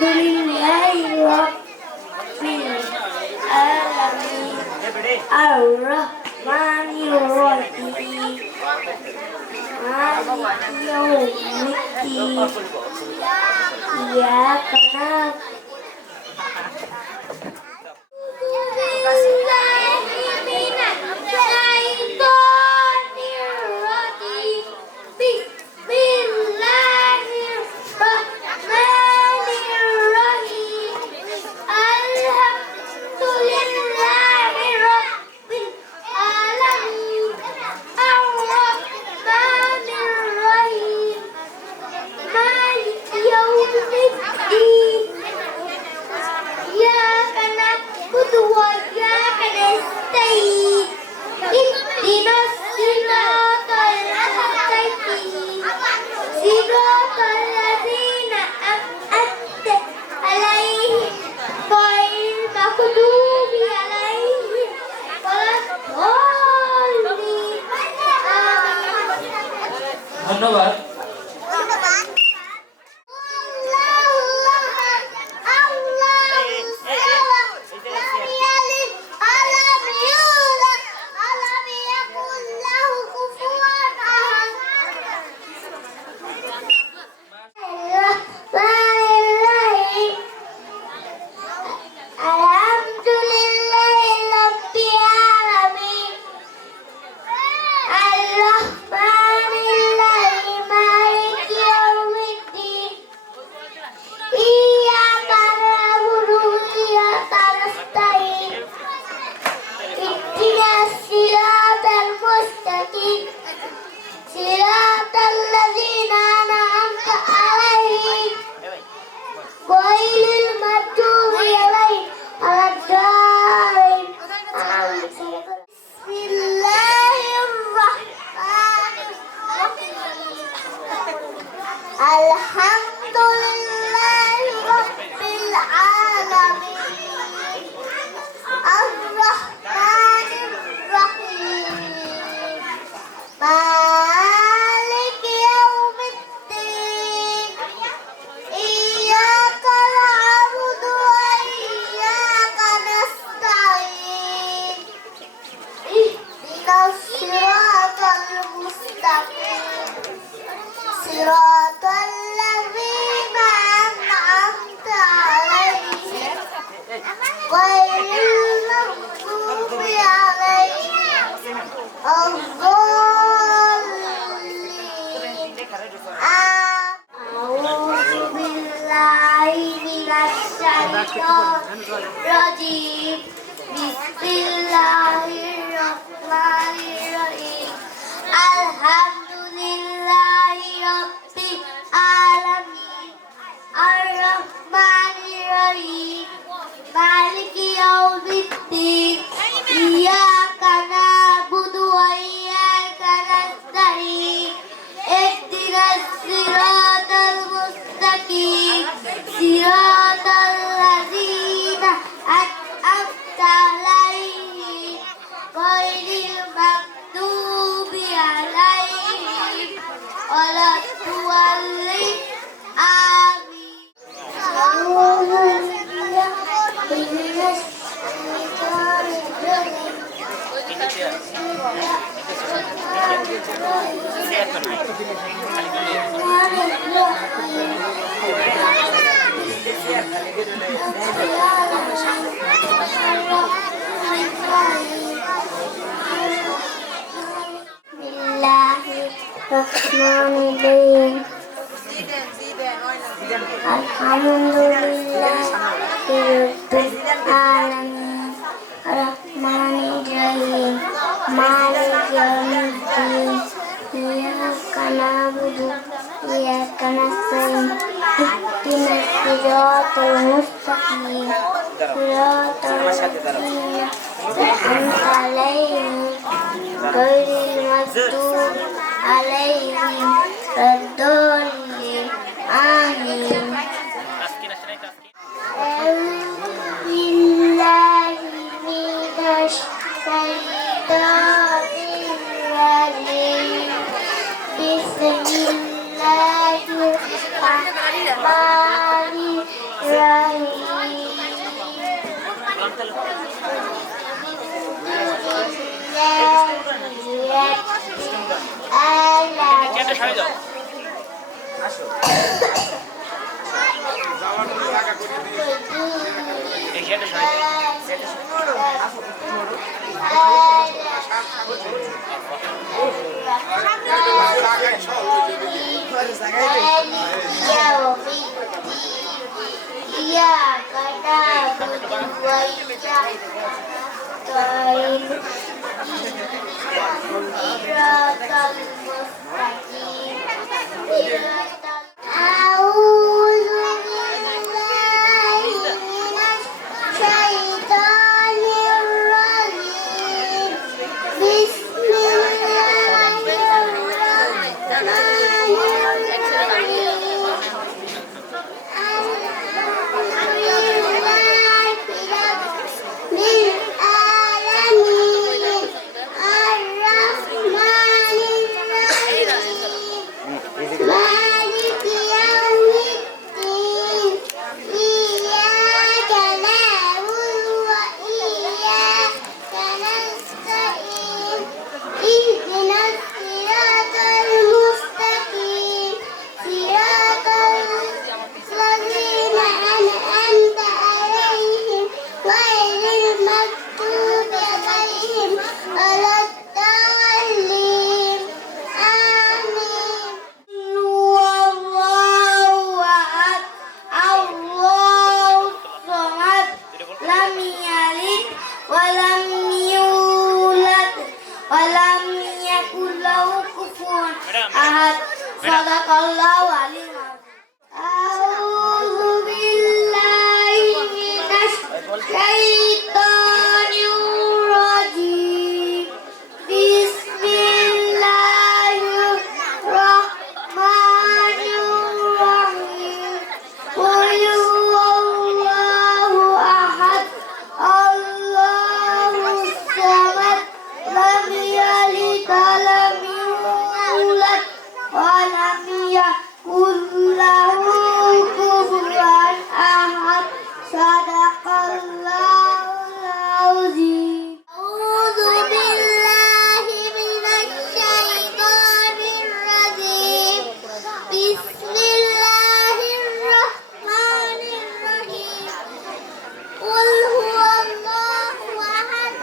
Alhamdulillahi Rabbil Alamin Ar-Rahmanir Rahim Maliki Yawmiddin Iyyaka na'budu ধন্যবাদ। Bismillahirrahmanirrahim. Alhamdulillahi Rabbil Alamin. Ar-Rahmanir-Rahim. Maliki Yawmiddin. Iyyaka na'budu wa iyyaka nasta'in. Ihdinas siratal mustaqim. Siratal ladzina an'amta 'alaihim ghairil maghdubi 'alaihim waladdallin. Amin. Bismillahirrahmanirrahim. Alhamdulillahirabbil alamin. Ar-Rahmanir-Rahim. Maliki Yawmiddin. Iyyaka na'budu wa iyyaka nasta'in. Ihdinas siratal mustaqim. Siratal ladzina an'amta 'alaihim ghairil maghdubi 'alaihim waladdallin. Amin. Bismillahirrahmanirrahim. إياك نعبد وإياك نستعين صراط المستقيم أعوذ بالله من الشيطان الرجيم بسم الله الرحمن الرحيم مالك يوم الدين إياك نعبد وإياك نستعين اهدنا الصراط المستقيم صراط الذين أنعمت عليهم غير المغضوب عليهم ولا الضالين آمين الله أحد الله الصمد لم يلد ولم يولد ولم يكن له كفوا أحد صدق الله العظيم أعوذ بالله من الشيطان الرجيم بسم الله الرحمن الرحيم قل هو الله أحد الله الصمد لم يلد ولم يولد ولم يكن له كفوا أحد صدق الله العظيم أعوذ بالله من الشيطان الرجيم بسم الله الرحمن الرحيم قل هو الله أحد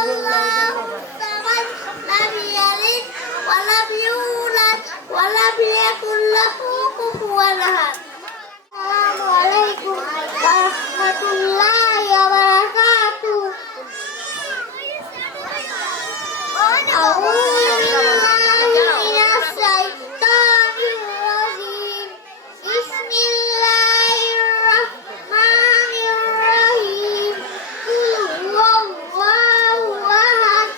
الله الصمد لم يلد ولم يولد ولم يكن له كفوا أحد السلام عليكم ورحمة الله وبركاته أعوذ بالله من الشيطان الرجيم بسم الله الرحمن الرحيم قل هو الله أحد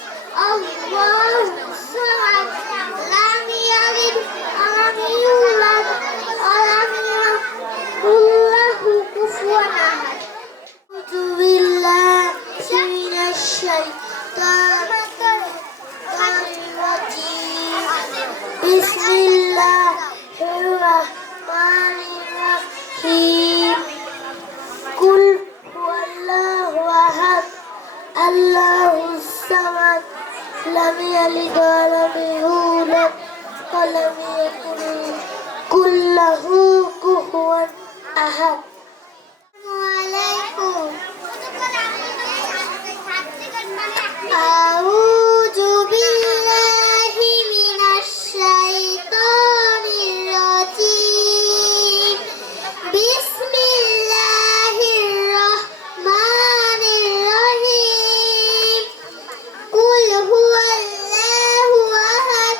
الله الصمد لم يلد ولم يولد ولم يكن له كفوا أحد أعوذ بالله من الشيطان الرجيم بسم الله الرحمن الرحيم قل هو الله أحد الله الصمد لم يلد ولم يولد ولم يكن له كفوا أحد عليكم أعوذ بالله من الشيطان الرجيم بسم الله الرحمن الرحيم قل هو الله أحد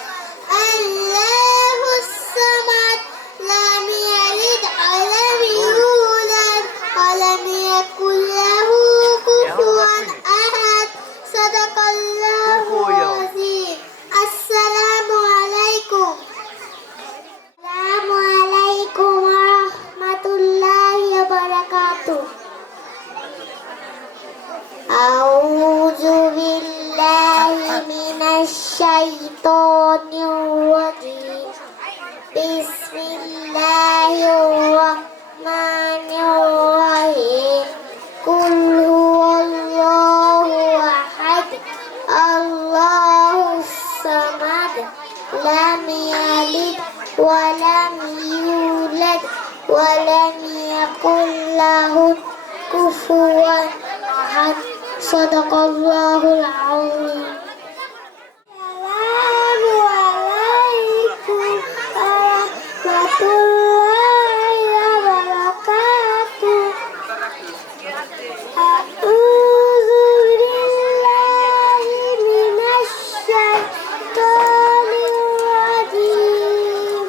الله الصمد لم يلد ولم يولد ولم يكن له كفوا أحد صدق الله العظيم السلام عليكم السلام عليكم ورحمة الله وبركاته أعوذ بالله من الشيطان الرجيم بسم الله الرحمن الرحيم قل هو الله أحد الله الصمد لم يلد ولم يولد ولم يكن له كفوا أحد صدق الله العظيم. السلام عليكم ورحمة الله وبركاته. أعوذ بالله من الشيطان الرجيم.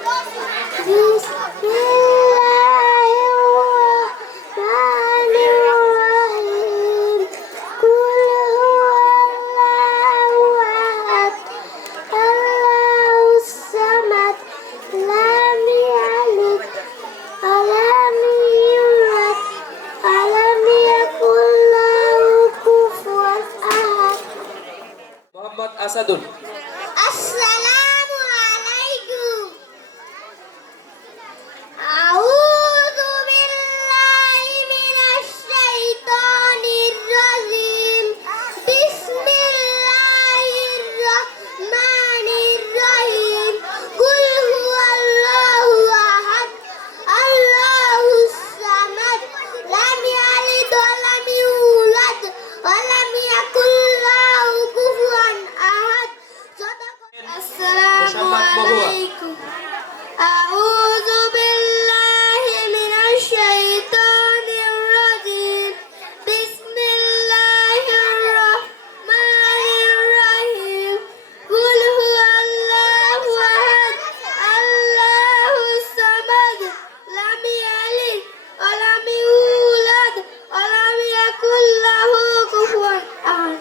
بسم الله الرحمن الرحيم. قل هو الله أحد الله الصمد لم يلد ولم يولد ولم يكن له كفوا أحد. Mohammad Asadul. আসসালামু আলাইকুম। আউযু বিল্লাহি মিনাশ শাইতানির রাজিম। বিসমিল্লাহির রাহমানির রহিম। কুল হুয়াল্লাহু আহাদ আল্লাহুস সামাদ লাম ইয়ালিদ ওয়া লাম ইউলাদ ওয়া লাম ইয়াকুল লাহু কুফুয়ান আহাদ। আসসালামু আলাইকুম। আউযু বিল্লাহি মিনাশ শাইতানির রাজিম। বিসমিল্লাহির রাহমানির রহিম। কুল হুয়াল্লাহু আহাদ আল্লাহুস সামাদ লাম ইয়ালিদ ওয়া লাম ইউলাদ ওয়া লাম ইয়াকুল লাহু কুফুয়ান আহাদ।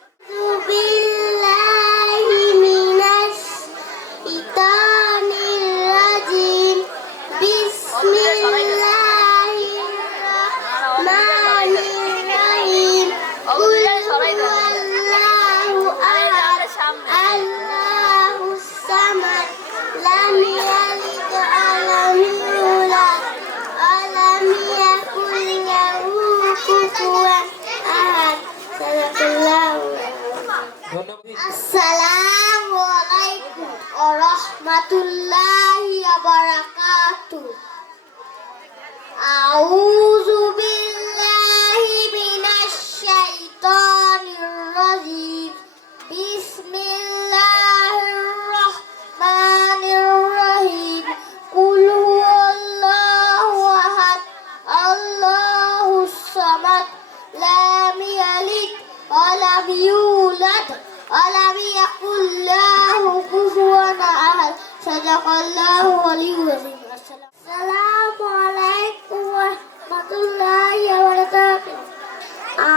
أعوذ بالله من الشيطان الرجيم. بسم الله الرحمن الرحيم. قل هو الله أحد الله الصمد لم يلد ولم يولد ولم يكن له كفوا أحد. صدق الله. ধন্যবাদ। আসসালামু আলাইকুম ওয়া রাহমাতুল্লাহি ওয়া বারাকাতুহু। আউযু বিল্লাহি মিনাশ শাইতানির রাজিম। বিসমিল্লাহির রাহমানির রহিম। কুল হুয়াল্লাহু আহাদ আল্লাহুস সামাদ লাম ইয়ালিদ ওয়া লাম ইউলাদ ওয়া লাম ইয়াকুল লাহু কুফুয়ান আহাদ। সাদাকাল্লাহু আলিয়্যুল আযীম। আসসালামু আলাইকুম ওয়া রাহমাতুল্লাহি ওয়া বারাকাতুহু।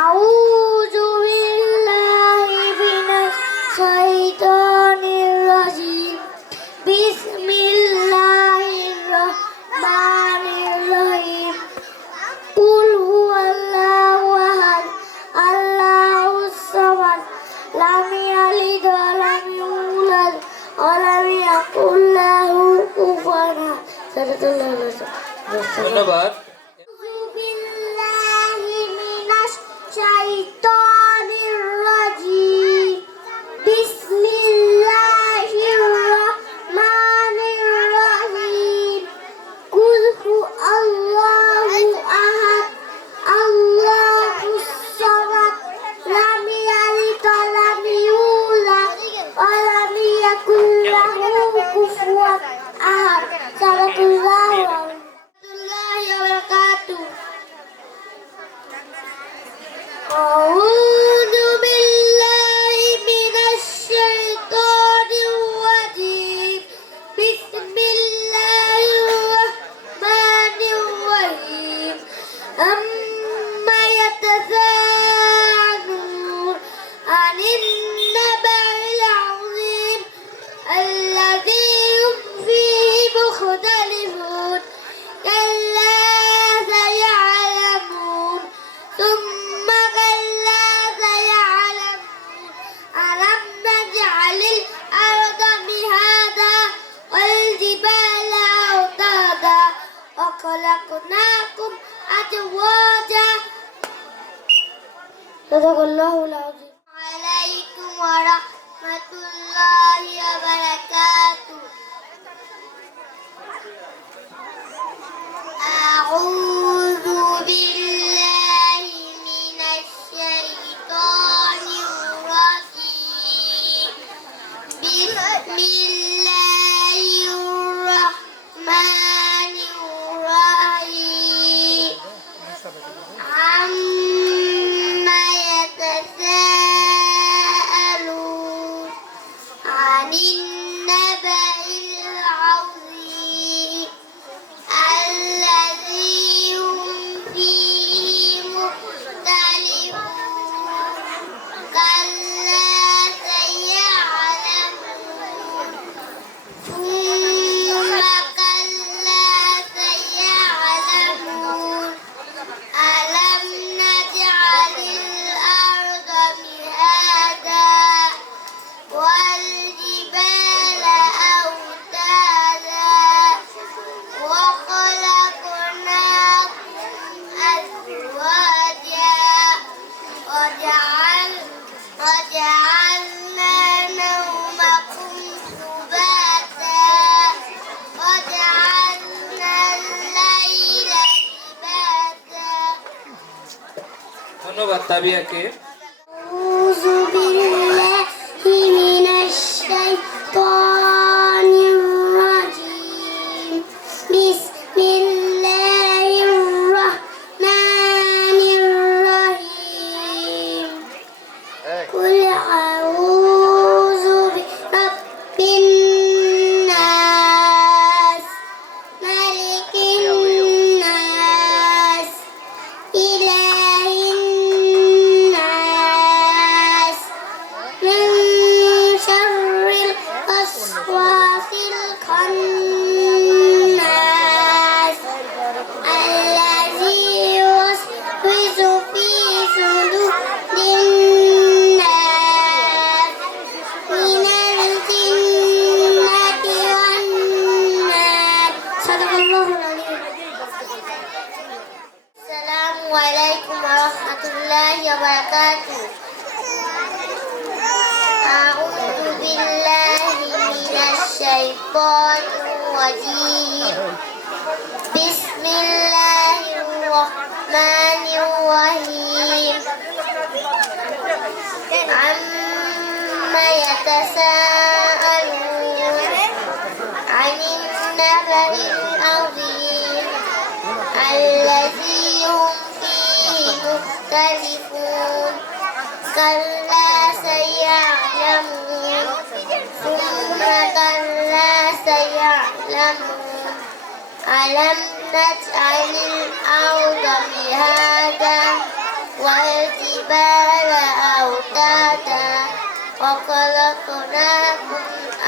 আউযু বিল্লাহি মিনাশ শাইতানির রাজিম। বিসমিল্লাহির রাহমানির রহিম। কুল হুয়াল্লাহু আহাদ আল্লাহুস সামাদ লাম ইয়ালিদ ওয়া লাম ইউলাদ ওয়া লাম ইয়াকুল লাহু কুফুয়ান আহাদ। সাদাকাল্লাহু আলাইহি ওয়াসাল্লাম। ধন্যবাদ। أعوذ بالله من الشيطان الرجيم. بسم الله الرحمن الرحيم. قل هو الله أحد الله الصمد لم يلد ولم يولد ولم يكن له كفوا أحد. صدق الله العظيم. أعوذ بالله من الشيطان الرجيم. بسم الله الرحمن الرحيم. أما يتساءلون عن النبأ العظيم الذي هم فيه مختلفون. كلا سيعلمون ثم كلا سيعلمون. ألم نجعل الأرض مهادا والجبال أوتادا وخلقناكم أزواجا. صدق الله العظيم. عليكم ورحمة الله وبركاته. أعوذ بالله ধন্যবাদ তাবিয়াকে। أعوذ بالله من الشيطان الرجيم بسم الله الرحمن الرحيم قل أعوذ برب الناس ملك الناس إله الناس من شر الوسواس الخناس الذي يوسوس في صدور الناس من الجنة والناس صدق الله العظيم. السلام عليكم ورحمة الله وبركاته. أعوذ بالله من الشيطان الرجيم بسم الله الرحمن الرحيم عما يتساءلون عن النبأ العظيم الذي هم فيه مختلفون كلا سيعلمون ثم كلا سيعلمون ألم نجعل الأرض مهادا والجبال أوتادا وخلقناكم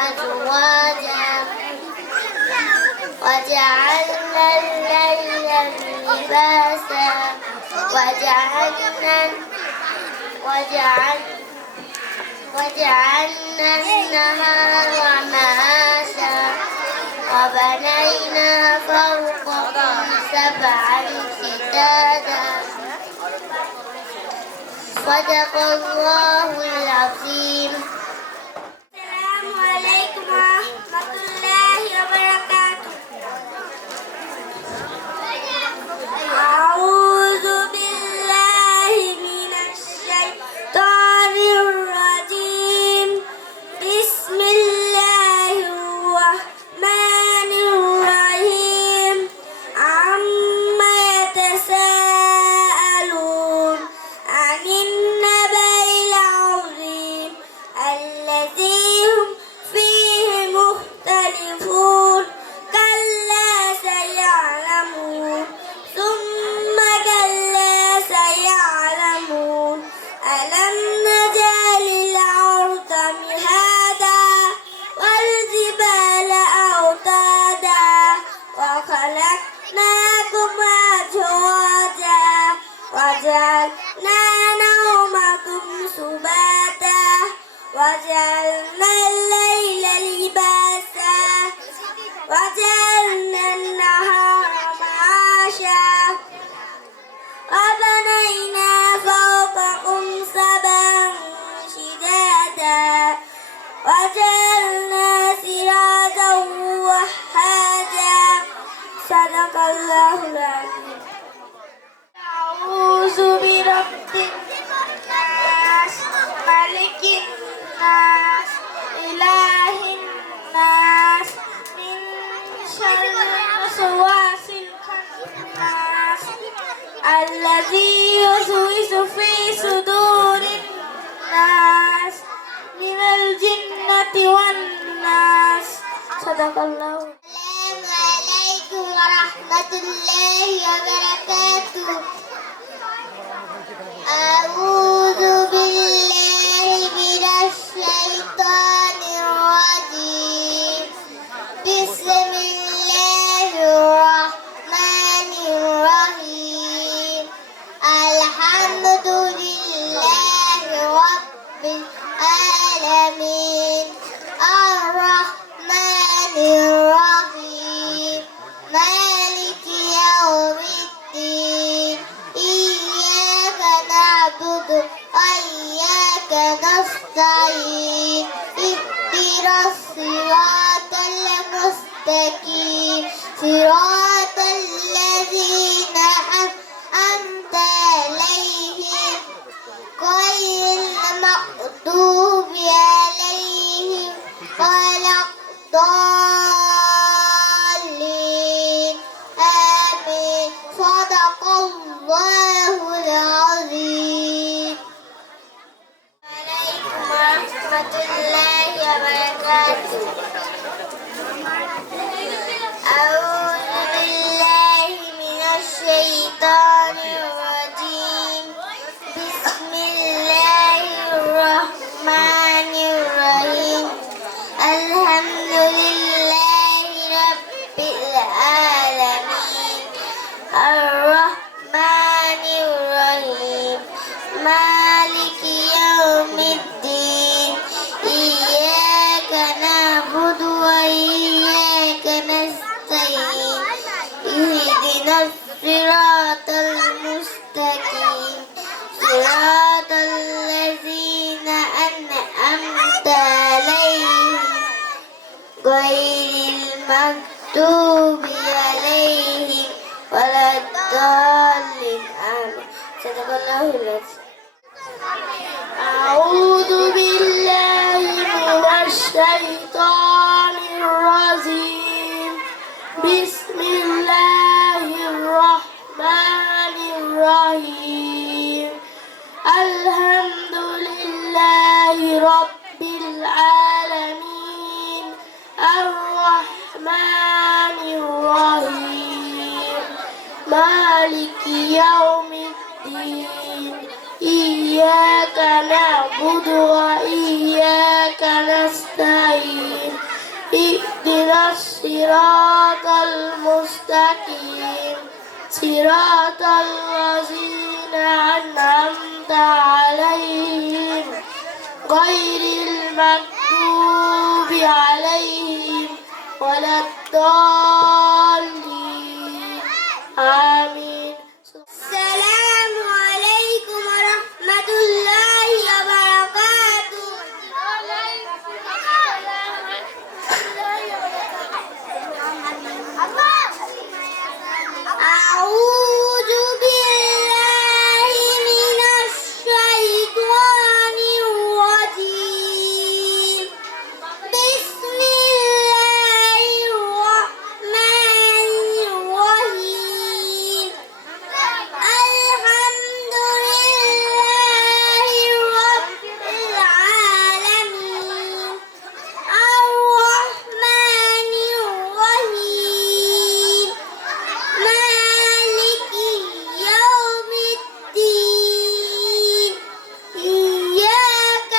أزواجا وجعلنا الليل لباسا وجعلنا النهار معاشا وبنينا فوقكم سبعا شدادا صدق الله العظيم. السلام عليكم ورحمة الله وبركاته. أعوذ بالله من الشيطان الرجيم بسم الله الرحمن الرحيم عما يتساءلون عن النبأ العظيم الذي هم فيه مختلفون كلا سيعلمون ثم كلا سيعلمون ألم نجعل الأرض مهادا والجبال أوتادا وخلقناكم أزواجا وجعلنا نومكم سباتا وجعلنا الليل لباسا وجعلنا النهار معاشا وبنينا فوقكم سبعا شدادا وجعلنا سراجا وهاجا صدق الله العظيم. أعوذ برب الناس ملك الناس إله الناس من شر الوسواس الخناس الذي يوسوس في صدور الناس من الجنة والناس صدق الله. السلام عليكم ورحمة الله وبركاته. أعوذ بالله من الشيطان الرجيم بسم الله الرحمن الرحيم الحمد لله رب العالمين الرحمن الرحيم مالك يوم الدين الرحمن الرحيم مالك يوم الدين إياك نعبد وإياك نستعين اهدنا الصراط المستقيم صراط الذين أنعمت عليهم غير المغضوب عليهم ولا الضالين آمين. صدق الله العظيم. أعوذ بالله من الشيطان الرجيم. بسم الله الرحمن الرحيم. الحمد لله رب العالمين الرحمن الرحيم مالك يوم الدين إياك نعبد وإياك نستعين اهدنا الصراط المستقيم صراط الذين أنعمت عليهم غير المغضوب عليهم ولا الضالين آمين. السلام عليكم ورحمة الله وبركاته. أعوذ بالله من الشيطان الرجيم. بسم الله الرحمن الرحيم. الحمد لله رب العالمين الرحمن الرحيم مالك يوم الدين إياك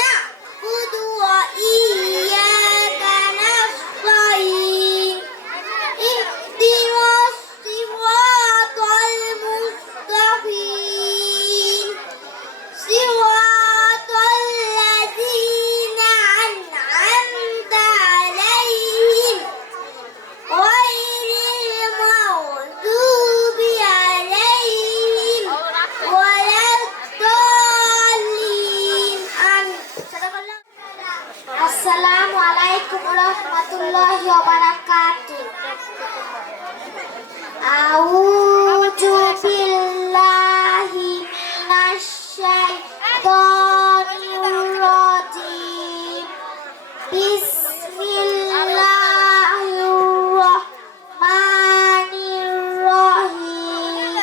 نعبد وإياك نستعين اهدنا الصراط المستقيم صراط الذين أنعمت عليهم غير المغضوب عليهم ولا الضالين آمين. السلام عليكم ورحمة الله وبركاته. أعوذ بالله من الشيطان الرجيم. بسم الله الرحمن الرحيم.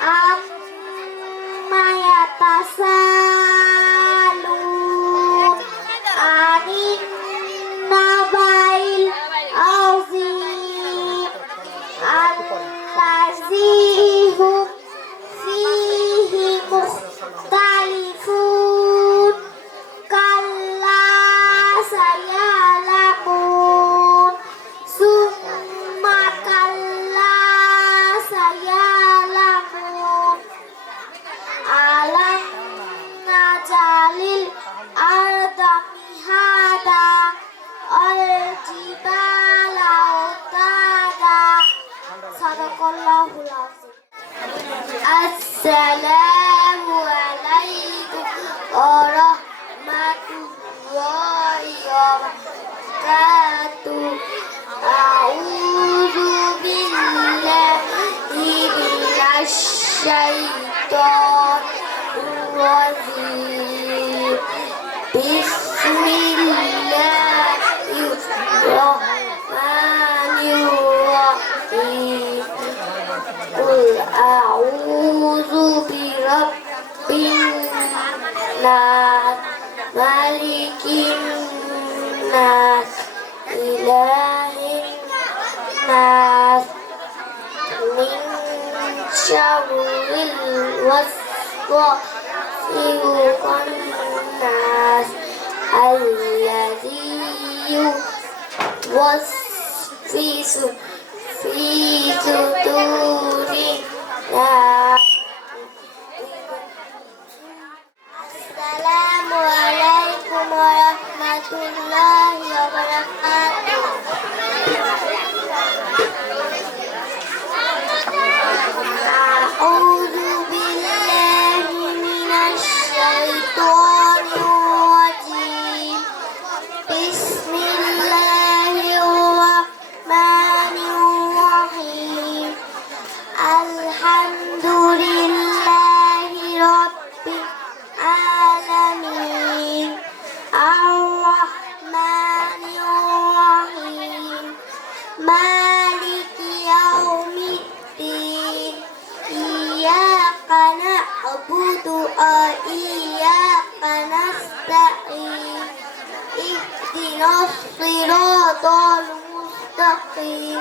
عما يتساءلون عن النبأ العظيم الذي هم فيه مختلفون كلا سيعلمون ثم كلا سيعلمون ألم نجعل الأرض مهادا والجبال أوتادا صدق الله العظيم. السلام عليكم ورحمة الله وبركاته. أعوذ بالله من الشيطان الرجيم. بسم الله الرحمن الرحيم. قل أعوذ برب الناس ملك الناس إله الناس من شر الوسواس الخناس الذي يوسوس في صدورنا. السلام عليكم ورحمة الله وبركاته. أعوذ بالله من الشيطان الرجيم. بسم الله الرحمن الرحيم. الحمد لله رب العالمين الرحمن الرحيم مالك يوم الدين إياك نعبد وإياك نستعين اهدنا الصراط المستقيم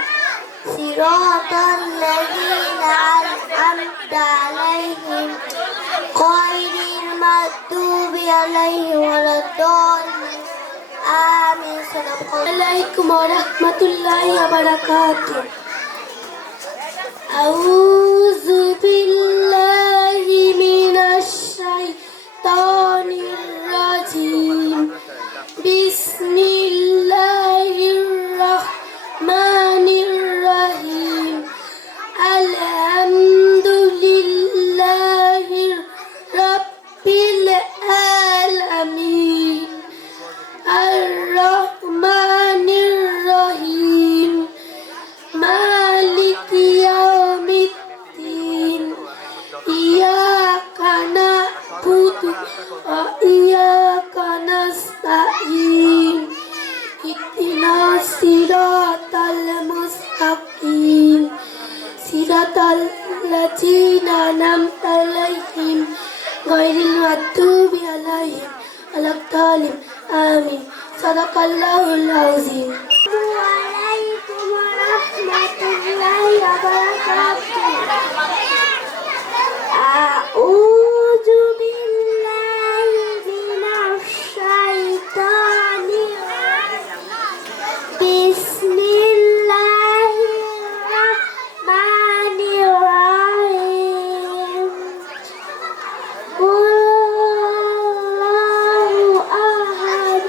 صراط الذين أنعمت عليهم غير المغضوب عليهم ولا الضالين آمين. السلام عليكم ورحمة الله وبركاته. أعوذ بالله من الشيطان الرجيم. بسم الله الرحمن الرحيم. الحمد لله رب العالمين الرحمن الرحيم مالك يوم الدين إياك نعبد وإياك نستعين اهدنا الصراط المستقيم صراط الذين أنعمت عليهم غير المغضوب عليهم ولا الضالين آمين. صدق الله العظيم. السلام عليكم ورحمة الله وبركاته. أعوذ بالله من الشيطان الرجيم. بسم الله الرحمن الرحيم. قل الله أحد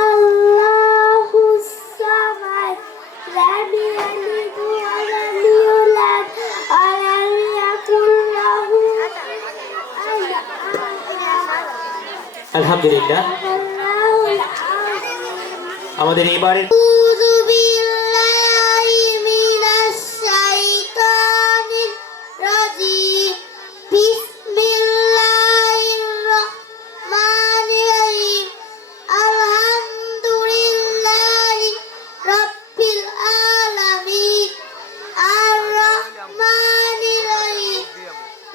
الله الصمد لم يلد ولم يولد ولم يكن له كفوا أحد. আলহামদুলিল্লাহ الله العظيم. আমাদের এবারে أعوذ بالله من الشيطان الرجيم. بسم الله الرحمن الرحيم. الحمد لله رب العالمين الرحمن الرحيم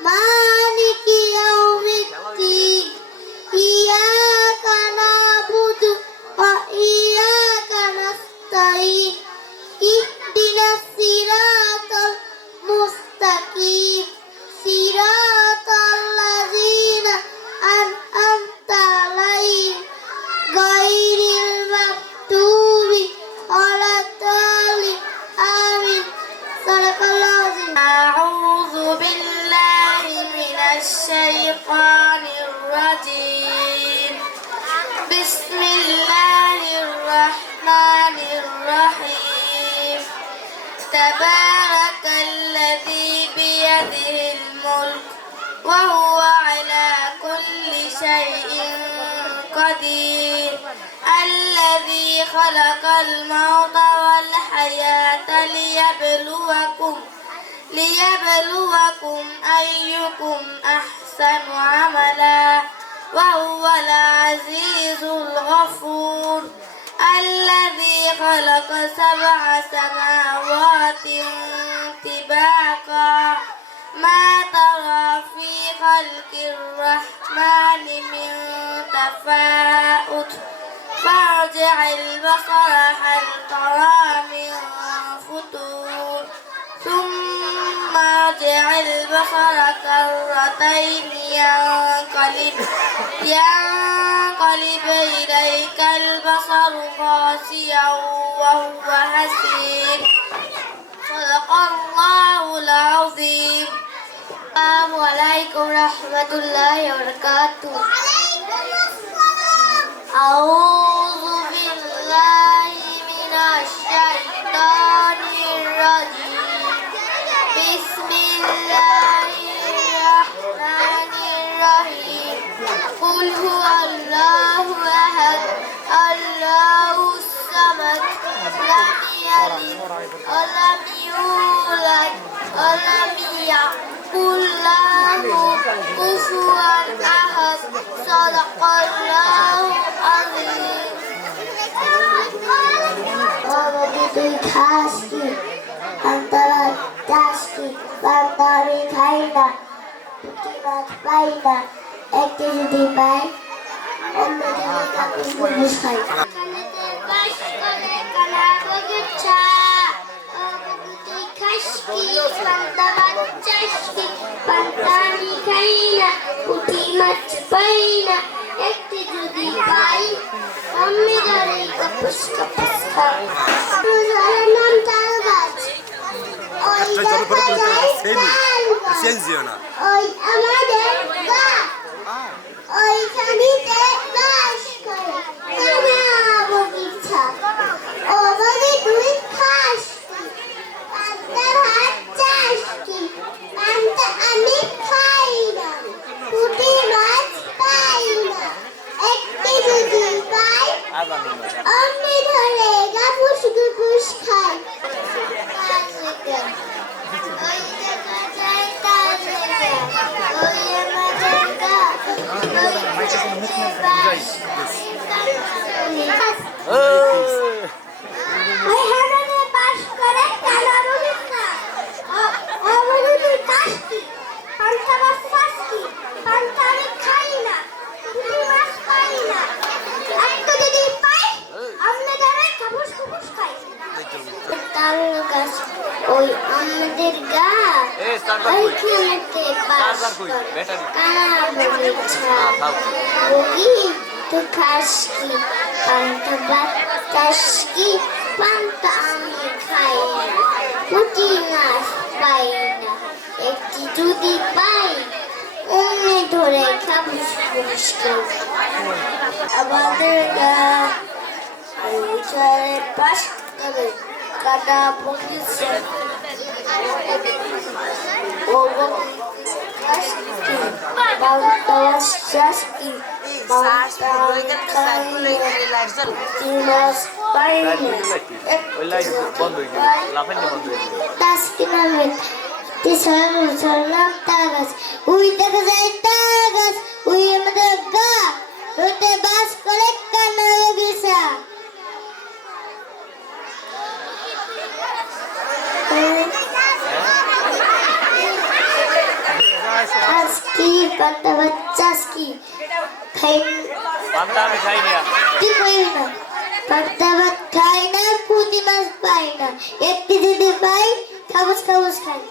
مالك يوم الدين إياك نعبد وإياك نستعين اهدنا الصراط المستقيم صراط الذين أنعمت عليهم غير المغضوب ولا الضالين آمين. صدق الله العظيم. أعوذ بالله من الشيطان الرجيم. بسم الله الرحمن الرحيم. تبارك الذي بيده الملك وهو على كل شيء قدير الذي خلق الموت والحياة ليبلوكم أيكم أحسن عملا وهو العزيز الغفور الذي خلق 7 سماوات طباقا ما ترى في خلق الرحمن من تفاؤت فارجع البصر هل ترى من فطور ثم ارجع البصر كرتين ينقلب ينقلب إليك البصر خاسئا وهو حسير صدق الله العظيم. السلام عليكم ورحمة الله وبركاته. أعوذ بالله من الشيطان الرجيم. بسم الله الرحمن الرحيم. قل هو الله أحد الله الصمد لم يلد ولم يولد ولم يكن له كفوا أحد صدق الله العظيم. তুই খাস কি অন্তরা চাস কি বান্দা আমি খাই না পুঁটি মাছ পাই না একটি যদি পাই অন্য জায়গায় কাকুর মুরগি খাই তুই খাস কি বান্দা মাছ চাস কি বান্দা আমি খাই না পুঁটি মাছ পাই না একটি যদি পাই আমি ধরে কাপুস কাপুস খাই। নাম তাল গাছ ওই দেখা যায় ওই আমাদের গা ওইখানিতে বাস করে কানা বগিচা ও বলি তুই খাস কি পান্তা ভাত চাস কি পান্তা আমি খাই না পুঁটি মাছ পাই না একটি যদি পাই আমি ধরে গাপুস গুপুস খাই। ওই দেখা যায় তাল ওই আমাদের গা ওই হারানে বাস করে কানা বগিচা ও বলি তুই খাস কি পান্তা ভাত চাস কি পান্তা আমি খাই না পুঁটি মাছ পাই না একটু যদি পাই আমরা ধরে কাপুস কুপুস খাই। তাল গাছ ওই আমাদের গা ওইখানেতে বাস করে কানা বগিচা বগি তুই খাস কি পান্তা ভাত চাস কি পান্তা আমি খাই না পুঁটি মাছ পাই না একটি যদি পাই অমনি ধরে কাপুস কুপুস খাই। আমাদের গা ওইখানে বাস করে কানা বগিচা ও বগি খাস কি পান্তা ভাত চাস কি পান্তা আমি খাই না পুঁটি মাছ পাই না একটি তাস কিনা নাম তাল গাছ ওই দেখা যায় তাল গাছ ওই আমাদের গা ওইতে বাস করে কানা বগিচা। আজকি পান্তা ভাত চাস কি খাই পান্তা আমি খাই না কি খাই না পান্তা ভাত খাই না পুঁটি মাছ পাই না একটি যদি পাই কাপুস কাপুস খাই।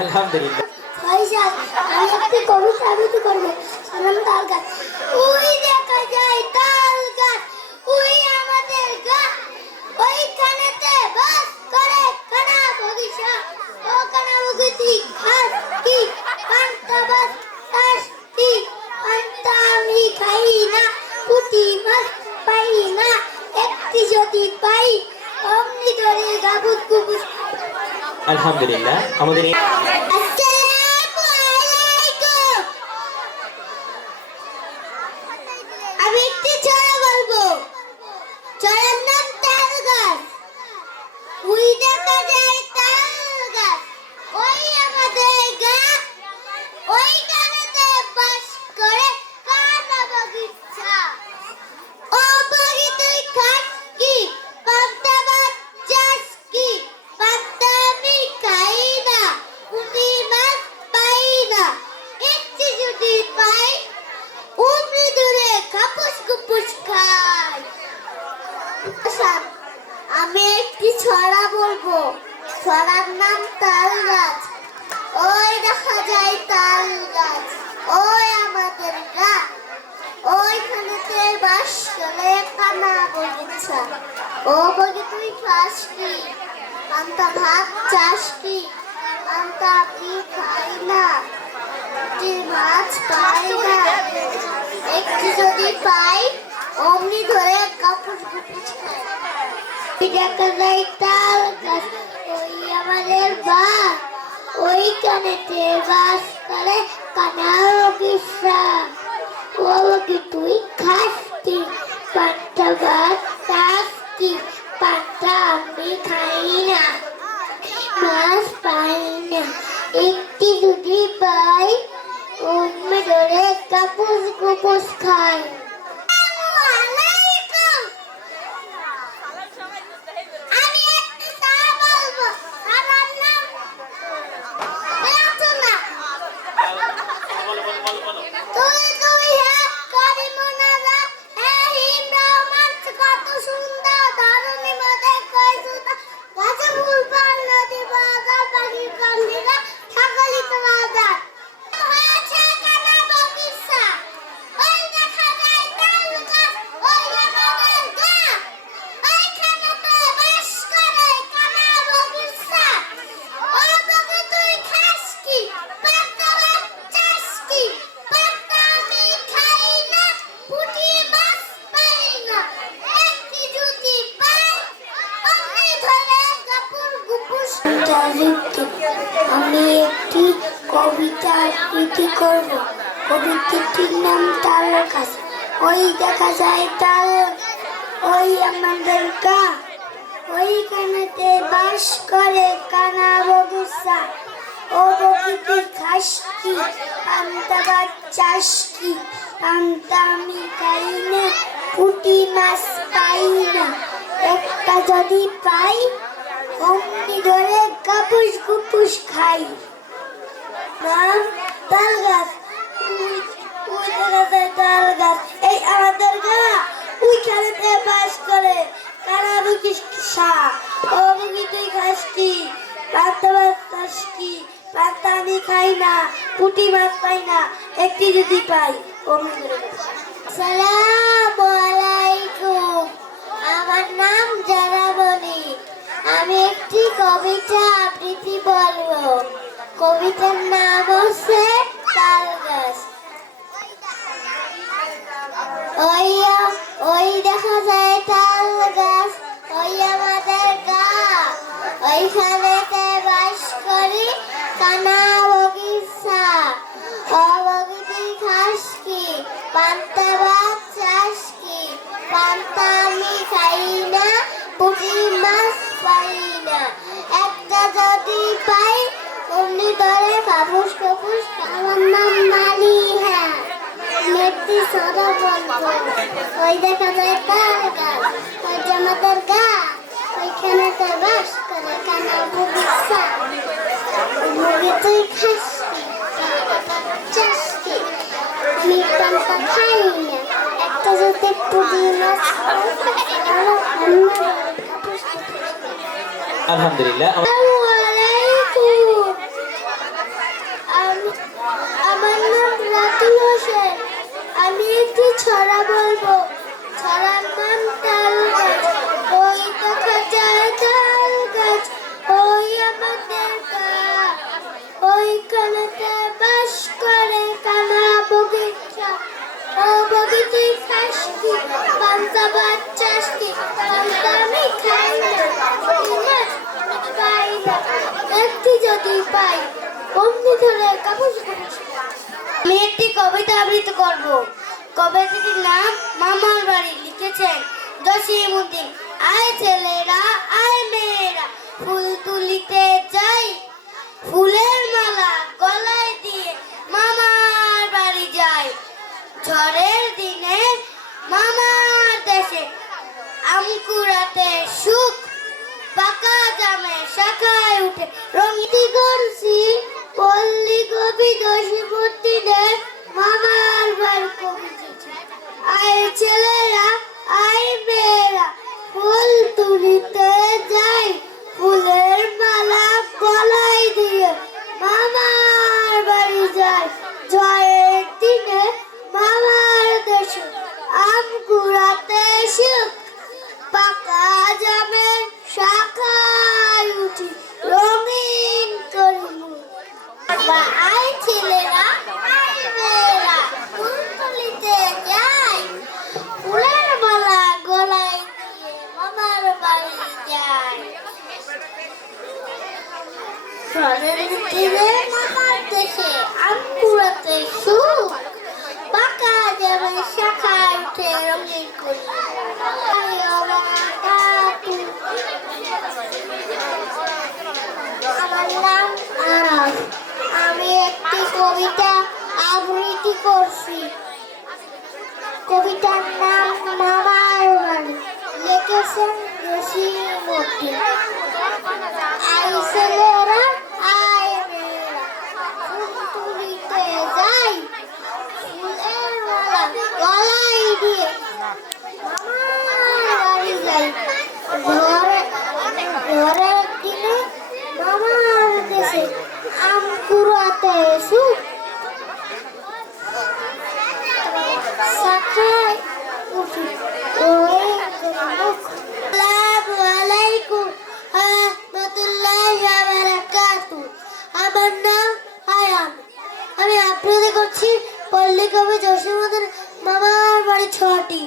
আলহামদুলিল্লাহ। ভাইজান আমি একটি কবিতা আবৃত্তি করবো। নাম তাল গাছ ওই দেখা যায় তাল গাছ ওই আমাদের গা ওইখানেতে বাস করে কানা বগিচা ও কানা বগিচি খাস কি পান্তা ভাত চাস কি পান্তা আমি খাই না পুঁটি মাছ পাই না একটি যদি পাই অমনি ধরে গাবুত গুবুত। আলহামদুলিল্লাহ। আমাদের আসসালামু আলাইকুম। আমি একটি ছড়া বলবো। ছড়ার নাম তাল গাছ ওই দেখা যায় তাল গাছ ওই আমাদের গা ওইখানেতে বাস করে কানা বগিচা ও বগি তুই খাস কি পান্তা ভাত চাস কি পান্তা আমি খাই না পুঁটি মাছ পাই না একটি যদি পাই উমরি দূরে কাপুস কুপুস খাই। আমি একটি ছড়া বলবো। ছড়ার নাম তাল গাছ ওই দেখা যায় তাল গাছ ওই আমাদের গা ওইখানেতে বাস বাস করে কানা বগিচা। ও বগি তুই খাস কি? পান্তা ভাত চাস কি? পান্তা আমি খাই না, পুঁটি মাছ পাই না। একটু যদি পাই অমনি ধরে কাপড় কুপুস খাই। দেখা যায় তাল গাছ, ওই আমাদের বা ওইখানেতে বাস করে কানা বগিচা। ও বগি তুই খাস কি? পান্তা ভাত চাস কি? পান্তা আমি খাই না, মাছ পাই না। একটি যদি পাই অমনি ধরে কাপুস কুপুস খাই। আমি একটু চা বলবো, আমার নাম প্রার্থনা। তুই তুই হে করিমুনারা, হে হিম রহমান, কত সুন্দর ধরণী মধ্যে কই সুন্দর। গাছে ফুল ফল নদী বাগান পাখির কন্দিরা ছাগলি তো বাজার। হয়েছে কানা বগিচা, ওই দেখা যায় তাল গাছ, ওই আমাদের গা, ওইখানেতে বাস করে কানা বগিচা। ও বগি তুই খাস কি? পান্তা ভাত চাস কি? পান্তা আমি খাই না, পুঁটি মাছ পাই না। একটি যদি পাই অমনি ধরে কাপড় কুপুস। আমি একটি কবিতা আবৃত্তি করব। কবিতাটির নাম তাল গাছ। ওই দেখা যায় তাল, ওই আমাদের গা, ওইখানেতে বাস করে কানা বগিচা। ও বগি তুই খাস কি? পান্তা ভাত চাস কি? পান্তা আমি খাই না, পুঁটি মাছ পাই না। একটা যদি পাই অমনি ধরে কাপুস কুপুস খাই। নাম তাল গাছ, ওই দেখা যায় তাল গাছ, এই আমাদের গা, ওইখানেতে বাস করে কানা বগিচা। ও বগি তুই খাস কি? পান্তা ভাত চাস কি? পান্তা আমি খাই না, পুঁটি মাছ পাই না। একটি যদি পাই অমনি ধরে। আসসালামু আলাইকুম, আমার নাম জারামণি। আমি একটি কবিতা আবৃত্তি বলবো। কবিতার নাম হচ্ছে তাল গাছ। ওই দেখা যায় তাল গাছ, ওই আমাদের গা, ওইখানেতে বাস করি কানা বগিচা। ও বগি তুই খাস কি? পান্তা ভাত চাস কি? পান্তা আমি খাই না, পুঁটি মাছ পাই না। একটা যদি পাই অমনি ধরে কাপুস কুপুস। আমার নাম মালিহা, মেয়েটি সদা বলবো। ওই দেখা যায় তাল গাছ, ওই যে আমাদের গা, ওইখানেতে বাস করে কানা বগিচা। বগি তুই খাস কি? পান্তা ভাত চাস কি? আমি পান্তা খাই না, একটা যদি পুঁটি মাছ আলহামদুলিল্লাহ। আসসালামু আলাইকুম, আমার নাম রাতুল হোসেন। আমি একটি ছড়া বলবো। ছড়ার নাম তাল গাছ। ওই দেখা যায় তাল গাছ, ওই আমাদের গা, ওইখানেতে বাস করে কানা বগিচা। ও বগি তুই খাস কি? পান্তা ভাত চাস কি? পান্তা আমি খাই না, পুঁটি মাছ পাই না। একটি যদি পাই অমনি ধরে কাপুস কুপুস। আমি একটি কবিতা আবৃত্তি করব। কবিতাটির নাম মামার বাড়ি। লিখেছেন জসিমউদ্দিন। আয় ছেলেরা, আয় মেয়েরা, ফুল তুলিতে যাই, ফুলের মালা গলায় দিয়ে মামার বাড়ি যাই। ঝড়ের দিনে মামার দেশে আম কুড়াতে সুখ, পাকা জামে শাখায় উঠে রঙিতি করছি। পল্লী কবি জসিমউদ্দিনের মামার বাড়ি কবিতা। আয় ছেলেরা, আয় মেয়েরা, ফুল তুলিতে যাই, ফুলের মালা বা আয় ছেলেরা আয় মেয়েরা কুলতলিতে যাই ফুলের মালা গলায় দিয়ে মামার বাড়ি যাই ঝড়ের তীরে মামার দেশে আম কুড়াতে সুখ পাকা যাবে শাখায় উঠে রঙিন করি আমার নাম আরাফ আমি একটি কবিতা আবৃত্তি করছি কবিতার নাম মামার বাড়ি লিখেছেন জসিমউদ্দিন আই ছেলেরা আয় মেয়েরা ফুল তুলিতে যাই ফুলের মালা গলায় দিয়ে মামার বাড়ি যাই ঘরের দিনে মামার দেশে আম কুড়াতে সুখ শাখায় উঠি ওই মুখ আসসালামু আলাইকুম ওয়া রাহমাতুল্লাহি ওয়া বারাকাতুহু আমার নাম আয়ান আমি আবৃত্তি করছি পল্লী কবি জসিমউদ্দিন মামার বাড়ি ছটি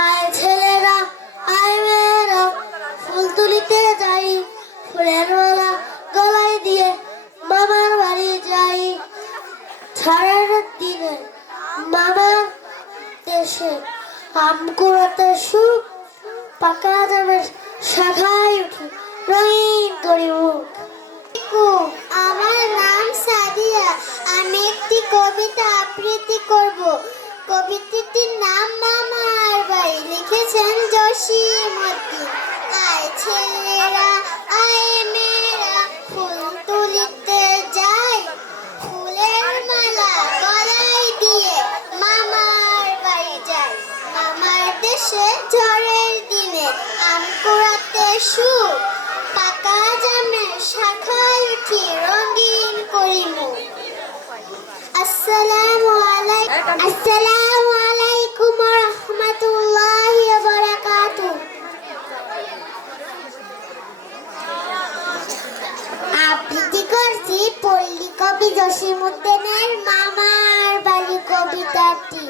আয় ছেলেরা আয় মেয়েরা ফুল তুলিতে যাই ফুলের মালা গলায় দিয়ে মামার বাড়ি যাই ঝড়ের দিনে মামার দেশে আম কুড়াতে সুখ পাকা জামের শাখায় উঠি রঙিন করি মুখ আমার নাম সাদিয়া আমি একটি কবিতা আবৃত্তি করব কবিতাটির নাম মামার বাড়ি লিখেছেন জসিমউদ্দিন আয় ছেলেরা আয় মেয়েরা ফুল তুলিতে যাই ফুলের মালা গলায় দিয়ে মামার বাড়ি যাই মামার দেশে ঝড়ের দিনে আম কুড়াতে সুখ পাকা জামের শাখায় উঠি রঙিন করি মুখ আসসালামু আলাইকুম ওয়া রাহমাতুল্লাহি ওয়া বারাকাতুহু আবৃত্তি করছি পল্লী কবি জসিমউদ্দিনের মামার বাড়ি কবিতাটি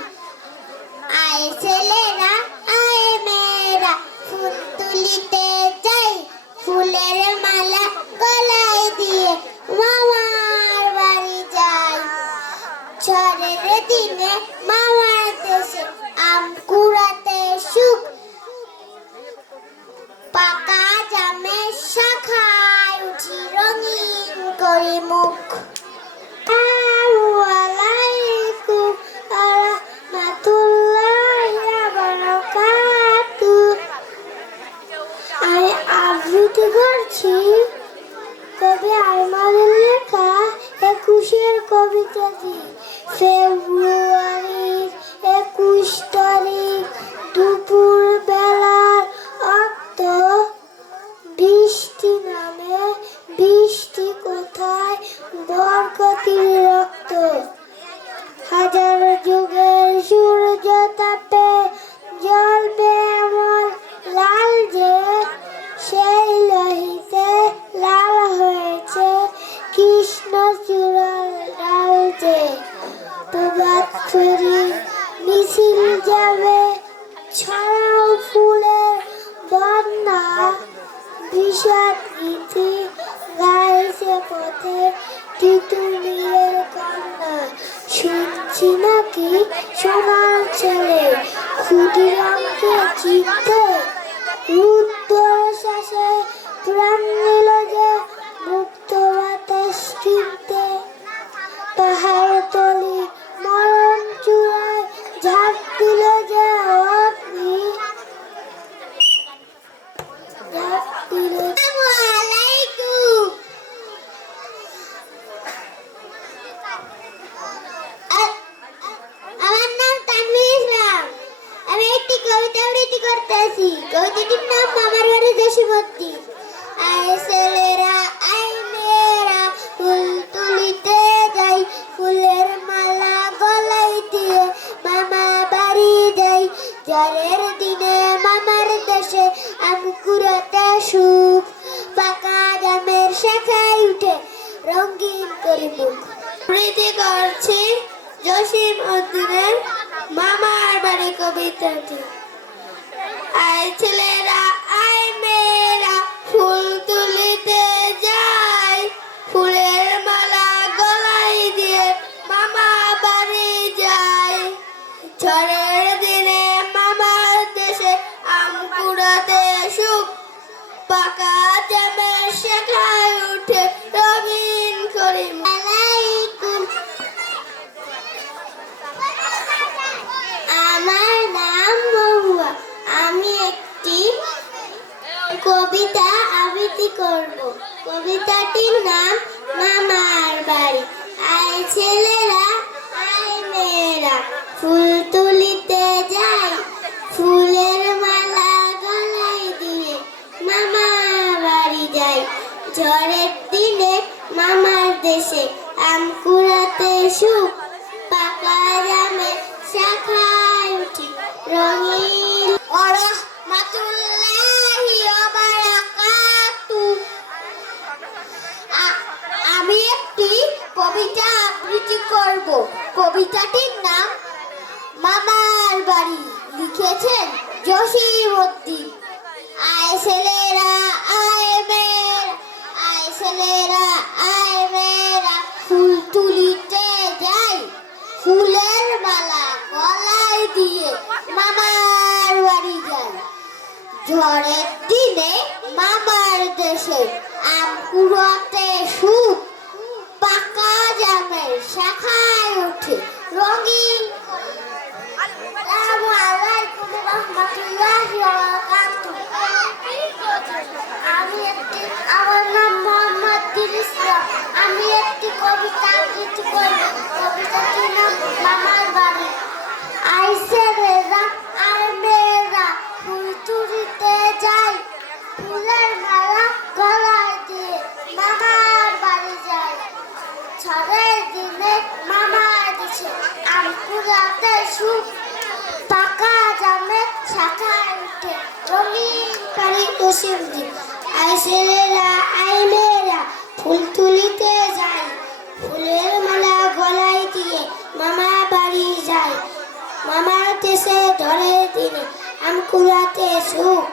আয় ছেলেরা আয় মেয়েরা ফুল তুলিতে যাই ফুলের মালা গলায় দিয়ে মামার বাড়ি যাই ঝড়ের দিনে মামার দেশে আম কুড়াতে সুখ পাকা জামের শাখায় উঠি রঙিন করি মুখ আসসালামু আলাইকুম ওয়া রাহমাতুল্লাহি ওয়া বারাকাতুহু আমি আবৃত্তি করছি কবি আইমানের লেখা 21 কবিতাটি ফেব্রুয়ারির 21 তারিখ দুপুর বেলার অর্থ বৃষ্টি নামে বৃষ্টি কোথায় বরকতির রক্ত হাজার যুগের সূর্য তাপে জ্বলবে এমন লাল যে সেই লোহিতে লাল হয়েছে কৃষ্ণ চূড়ার ডাল যে প্রভাত ফেরি মিছিল যাবে ছড়াও ফুলের বন্যা বিষাদ গীতি গাইছে পথে তিতুমিরের কন্যা শুনছি নাকি সোনার ছেলে ক্ষুদিরামকে চিনতে উত্তর শেষে প্রাণ নিল যে মুক্ত বাতাস কিনতে পাহাড় তলি মরণ চূড়ায় ঝাঁপ দিল যে অগ্নি ঝাঁপ দিল আলাইকুম আমার নাম তানভীর ইসলাম আমি একটি কবিতা আবৃত্তি করতেছি কবিতাটির নাম মামার বাড়ি জসিমউদ্দিন রঙিন করে মুখ। প্রীতি করছি জসিম উদ্দিনের মামার বাড়ি কবিতাটি। আয় ছেলেরা আয় মেয়েরা ফুল তুলিতে যায়, ফুলের মালা গলায় দিয়ে মামা বাড়ি যায়। ঝড়ের দিনে মামার দেশে আম কুড়াতে সুখ, পাকা জামের শেখায় উঠে রঙিন করি আলাইকুম। আমার নাম মহুয়া। আমি একটি কবিতা আবৃত্তি করব। কবিতাটির নাম মামার বাড়ি। আয় ছেলেরা আয় মেয়েরা ফুল তুলিতে যায়, ফুলের মালা গলায় দিয়ে মামার বাড়ি যায়। ঝড়ের দিনে মামার দেশে আম কুড়াতে সুখ, পাকা জামে শাখায় উঠি রঙিন। রাহমাতুল্লাহি ওয়া বারাকাতুহু। আমি একটি কবিতা আবৃত্তি করব। কবিতাটির নাম মামার বাড়ি। লিখেছেন জসিম উদ্দিন। আয় ছেলেরা আয় মেয়েরা, আয় ছেলেরা আয় মেয়েরা ফুল তুলিতে যাই, ফুলের মালা গলায় দিয়ে মামার বাড়ি যায়। ঝড়ের দিনে মামার দেশে আম কুড়াতে সুখ, পাকা জামের শাখায় উঠে রঙিন। আসসালামু আলাইকুম ওয়া রাহমাতুল্লাহি ওয়া বারাকাতুহু। আমার নাম মোহাম্মদ দিল ইসলাম। আমি একটি কবিতা আবৃত্তি করব। কবিতাটির নাম মামার বাড়ি। আয় ছেলেরা আয় মেয়েরা ফুল তুলিতে যায়, ফুলের মালা গলায় দিয়ে মামার বাড়ি যায়। ঝড়ের দিনে মামার দেশে আম কুড়াতে সুখ, পাকা জামে শাখায় উঠে রঙিন পারি জসিম উদ্দিন। আয় ছেলেরা আয় মেয়েরা ফুল তুলিতে যায়, ফুলের মালা গলায় দিয়ে মামা বাড়ি যায়। মামার দেশে ঝড়ের দিনে আম কুড়াতে সুখ,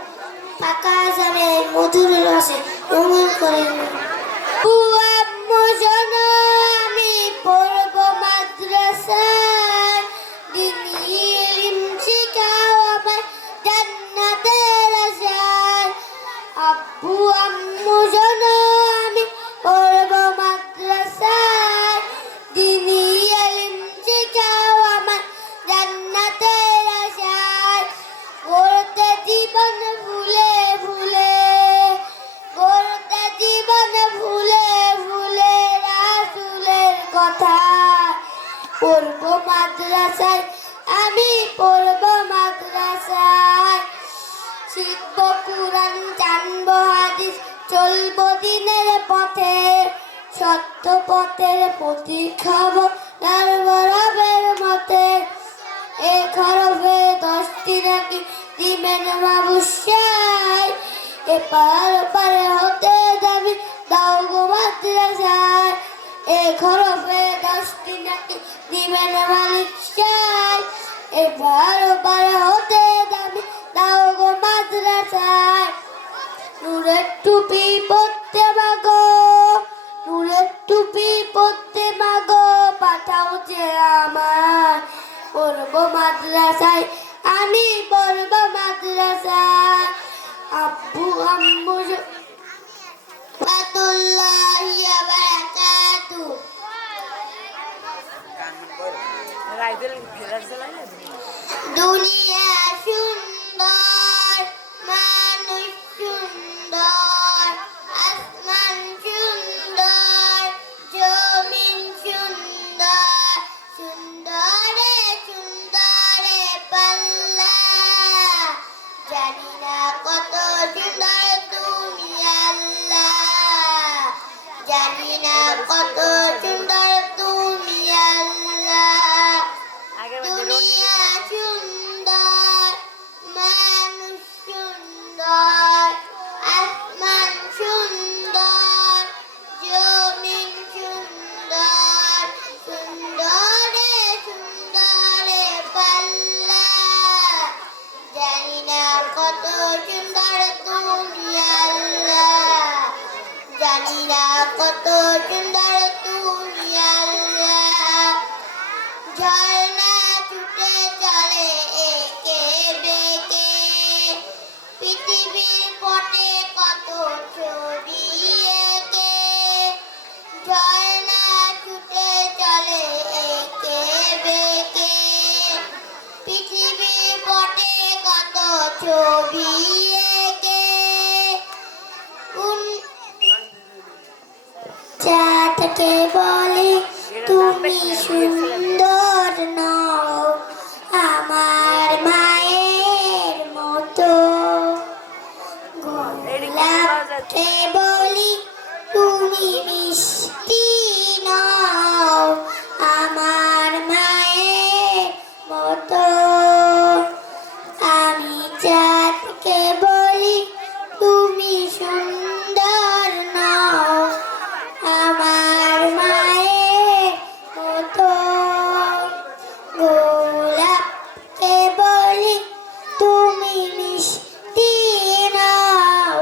পাকা জামে মধুর রসে রঙিন করে। আমি পড়ব মাদ্রাসায়, দিনী ইলম শিখাও আমায় জান্নাতের আশায়। আব্বু আম্মু জানো আমি পড়ব মাদ্রাসায়, দিনী ইলম শিখাও আমায় জান্নাতের আশায়। গড়তে জীবন ভুলে ভুলে, গড়তে জীবন ভুলে ভুলে রাসূলের কথা। পড়ব মাদ্রাসায় আমি পড়ব মাদ্রাসায়, শিখব কুরআন জানব হাদিস, চলব দিনের পথে, সত্য পথের পথিক হব রবের মতে। এক হরফে 10টি নাকি দিবেন মাবুসায়, এপার ওপারে হতে যাবি দাও গো মাদ্রাসায়। এক হরফে 10টি নাকি দিবেন মালিক সায়, এপার ওপারে হতে যাবি দাও গো মাদ্রাসায়। নূরের টুপি পরতে মাগো, নূরের টুপি পরতে মাগো, পাঠাও যে আমার। পড়ব মাদ্রাসায় আমি পড়ব মাদ্রাসায়। আব্বু আম্মু রাহমাতুল্লাহি ওয়া বারাকাতুহু। দুনিয়া সুন্দর, মানুষ সুন্দর, আসমান সুন্দর, জমিন সুন্দর, সুন্দরে সুন্দরে পাল্লা। জানি না কত সুন্দর তুমি আল্লাহ, জানি না কত সুন্দর তুমি আল্লাহ। দুনিয়া সুন্দর, মানুষ সুন্দর, আসমান সুন্দর, জমিন সুন্দর। কত সুন্দর তুমি আল্লাহ ঝর্ণা ছুটে চলে একে বেঁকে পৃথিবীর পটে কত ছবি এঁকে ঝর্ণা ছুটে চলে একে বেঁকে পৃথিবীর পটে কত ছবি এঁকে চাঁদকে বলে তুমি সুন্দর নও আমার মায়ের মতো গোলাপকে বলি তুমি মিষ্টি নও আমার মায়ের মতো আমি চাঁদকে বলি তুমি সুন্দর নও আমার মায়ের মতো গোলাপকে বলি তুমি মিষ্টি নও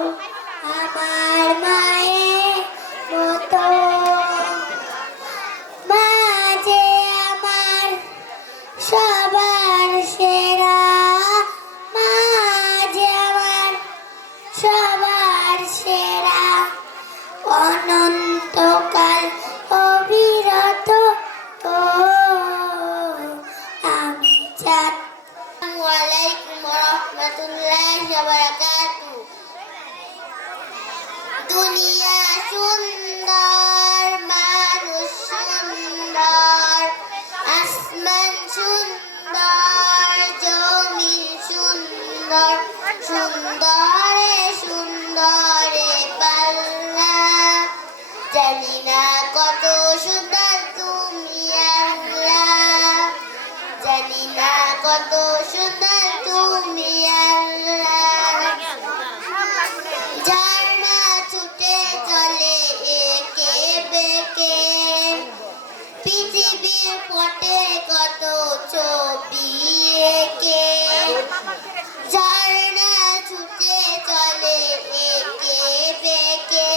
আমার মায়ের মতো মাঝে আমার সবার সেরা মাঝে আমার সবার সেরা অনন্তকাল অবিরত ও আমি চাঁদ। আসসালামু আলাইকুম ওয়া রাহমাতুল্লাহি ওয়া বারাকাতুহু। দুনিয়া সুন্দর মানুষ সুন্দর আসমান সুন্দর জমিন সুন্দর সুন্দরে সুন্দরে পাল্লা জানি না কত সুন্দর তুমি আল্লাহ জানি না কত সুন্দর তুমি আল্লাহ ঝর্ণা ছুটে চলে একে বেঁকে পৃথিবীর পটে কত ছবি এঁকে ঝর্ণা ছুটে চলে একে বেঁকে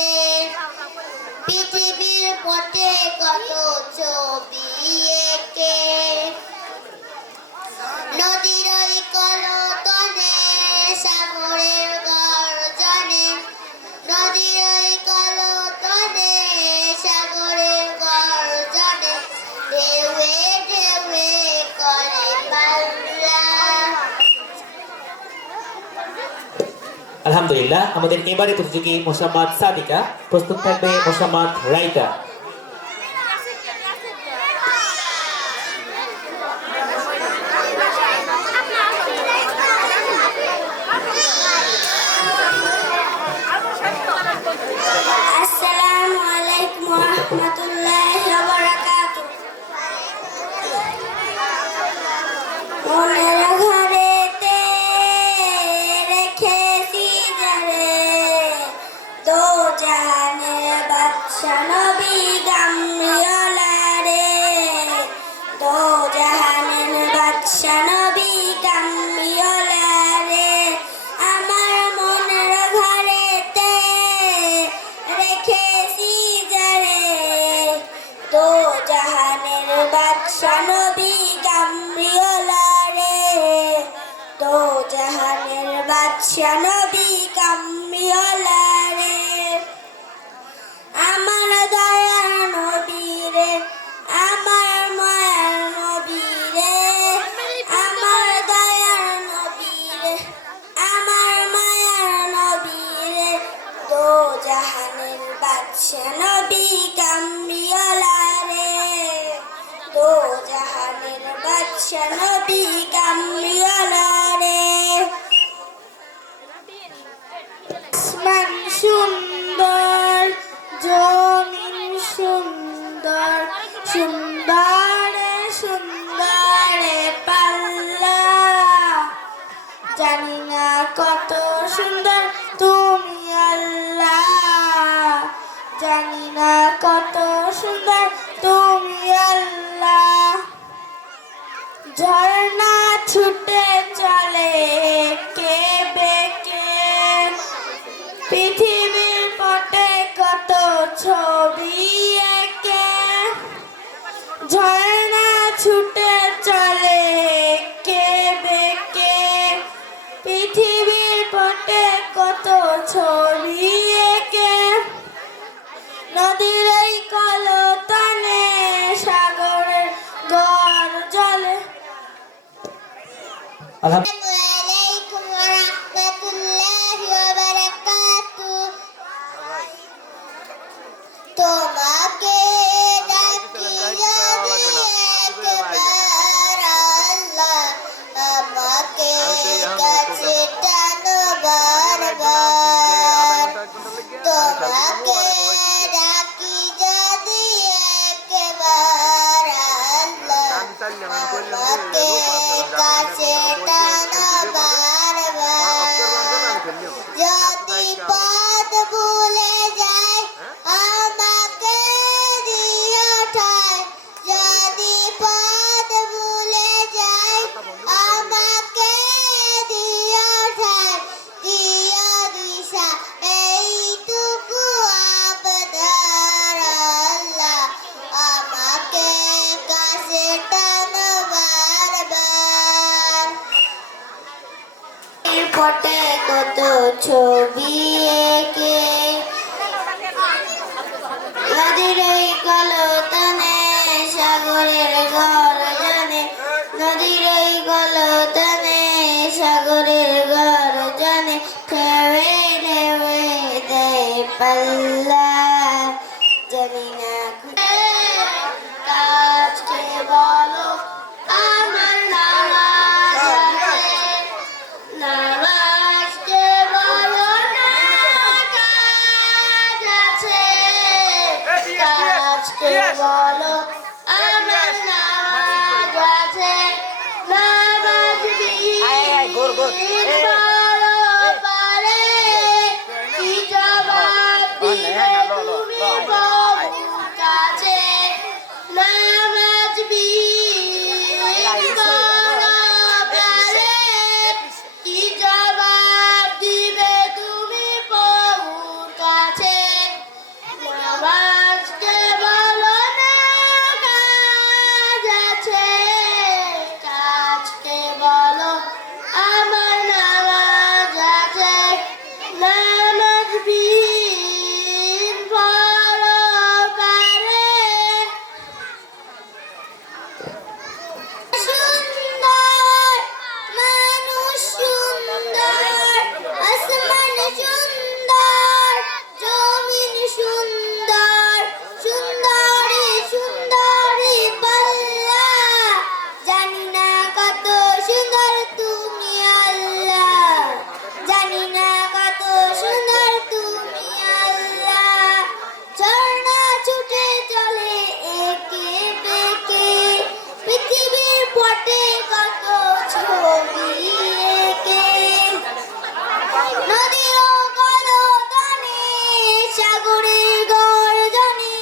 পৃথিবীর পটে কত ছবি এঁকে নদীর ওই কলতনে সাগরের গর্জনে নদীর ওই কলতনে সাগরের গর্জনে ঢেউয়ে ঢেউয়ে করে পাল্লা। আলহামদুলিল্লাহ আমাদের এবারে প্রতিযোগী মোসাম্মদ সাদিকা প্রস্তুত থাকবে মোসাম্মদ রাইটা আসসালামু আলাইকুম ওয়া রাহমাতুল্লাহি ওয়া বারাকাতুহু। মনের ঘরেতে রেখেছি যারে দো জাহানের বাদশা নবী গামরিওয়ালা রে দো জাহানের বাদশা নবী গামরিওয়ালা রে আমার মনের ঘরেতে রেখেছি যারে দো জাহানের বাদশা নবী গামরিওয়ালা রে দো জাহানের বাদশা নবী গামরিওয়ালা রে আমার দয়ার নবী রে আমার মায়ার নবী রে আমার দয়ার নবী রে আমার মায়ার নবী রে দো জাহানের বাদশা নবী কামরিওয়ালা রে দো জাহানের বাদশা নবী কামরিওয়ালা রে আসমান সুন্দর জমিন সুন্দর সুন্দরে সুন্দরে পাল্লা জানি না কত সুন্দর তুমি আল্লাহ জানি না কত সুন্দর তুমি আল্লাহ ঝর্ণা ছুটে চলে কে বেঁকে পৃথিবীর পটে কত ছোট নদীর এই কলতানে সাগরের গর্জনে। আসসালামু আলাইকুম ওয়া রাহমাতুল্লাহি ওয়া বারাকাতুহু। তোমাকে ডাকি যদি একবার আল্লাহ, আমাকে কাছে টানো বারবার। তোমাকে ডাকি যদি একবার আল্লাহ, আমাকে কাছে টানো বারবার। যদি পথ ভুলে যায় আমাকে দিও ঠায়, যদি পথ ভুলে যায় আমাকে দিও ঠায়, দিও দিশা এইটুকু আবদার আল্লাহ, আমাকে কাছে টানো বারবার। পটে কত ছবি এঁকে নদীর এই কলতানে সাগরের গর্জনে, নদীর এই কলতানে সাগরের গর্জনে, ঢেউে ঢেউে দেয় পাল্লা, জানি না কাজকে বলো আমার নামাজ আছে, নামাজকে বলো না কাজ আছে, কাজকে বলো আমার নামাজ আছে, নামাজ বিহীন বলো পারে, কি জবাব দিবে তুমি প্রভুর কাছে, নামাজ বিহীন বলো পারে, কি জবাব দিবে তুমি প্রভুর কাছে, নামাজকে বলো না কাজ আছে, কাজকে বলো আমার নামাজ আছে, নামাজ বিহীন বলো পারে। সুন্দর মানুষ সুন্দর, আসমান সুন্দর, জমিন সুন্দর, সুন্দরী সুন্দরী পাল্লা, জানি না কত সুন্দর তুমি আল্লাহ, জানি না কত সুন্দর তুমি আল্লাহ। ঝর্ণা ছুটে চলে একে বেঁকে পৃথিবীর পটে কত ছবি এঁকে, নদীর কলতানে সাগরের গর্জনে,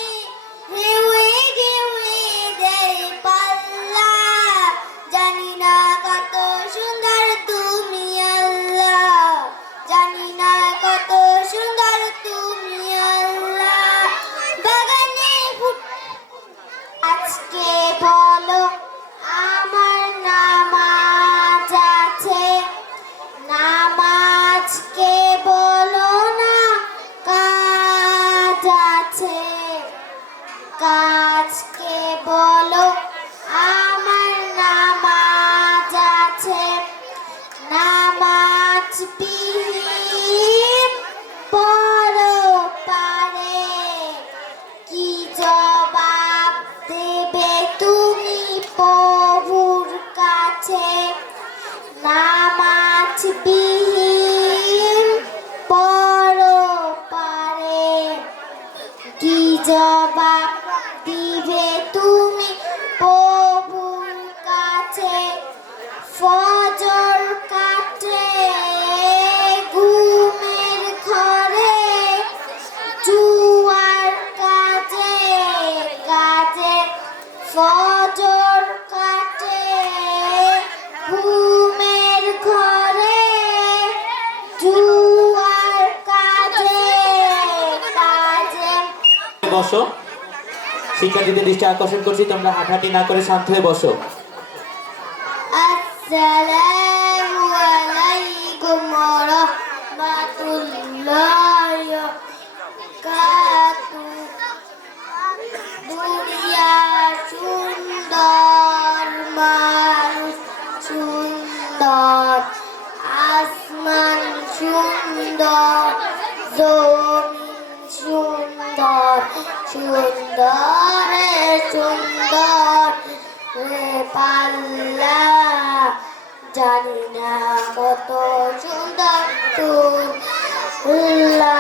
ঢেউে ঢেউে দেয় পাল্লা, জানি না কত সুন্দর তুমি আল্লাহ, জানি না কত সুন্দর তুমি আল্লাহ। বাগানে আজকে বলো আমার নামাজ আছে, নামাজকে বলো না কাজ আছে, কাজকে বলো আমার নামাজ আছে, নামাজ বিহীন বলো পারে, কি জবাব দেবে তুমি প্রভুর কাছে, নামাজ বিহীন বলো পারে, কি জবাব দিবে তুমি প্রভুর কাছে। ফজর কাটে ঘুমের ঘরে, জুয়ার কাজে কাজে, ফজর কাটে ঘুমের ঘরে, জুয়ার কাজে কাজে। বসো, শিক্ষার্থীদের দৃষ্টি আকর্ষণ করছি, তোমরা হাঁটাহাঁটি না করে শান্ত হয়ে বসো। আসসালামু আলাইকুম ওয়া রাহমাতুল্লাহি ওয়া বারাকাতুহু। সুন্দর সুন্দর রে পাল্লা জানি না কত সুন্দর তুল্লা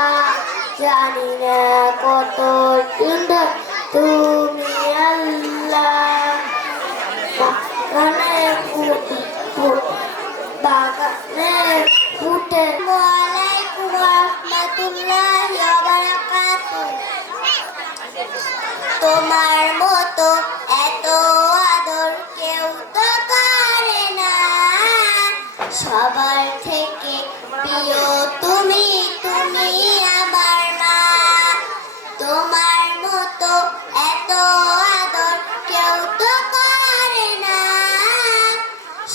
জানি না কত সুন্দর তুমি আল্লাহ বাগানে বাগানে ফুটে ওয়ালাইকুম রাহমাতুল্লাহি ওয়া বারাকাতুহু তোমার মতো এত আদর কেউ তো করে না সবার থেকে প্রিয় তুমি তুমি আমার মা তোমার মতো এত আদর কেউ তো করে না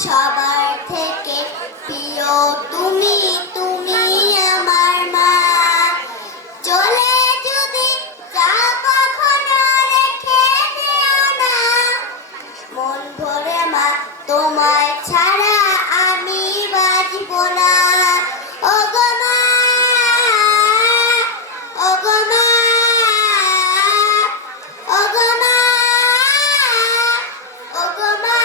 সবার থেকে প্রিয় তুমি তুমি আমার মা চলে যদি যাও কখনো রেখে দিও না মন ভরে মা তোমায় ছাড়া আমি বাঁচব না ওগো মা ওগো মা ওগো মা ওগো মা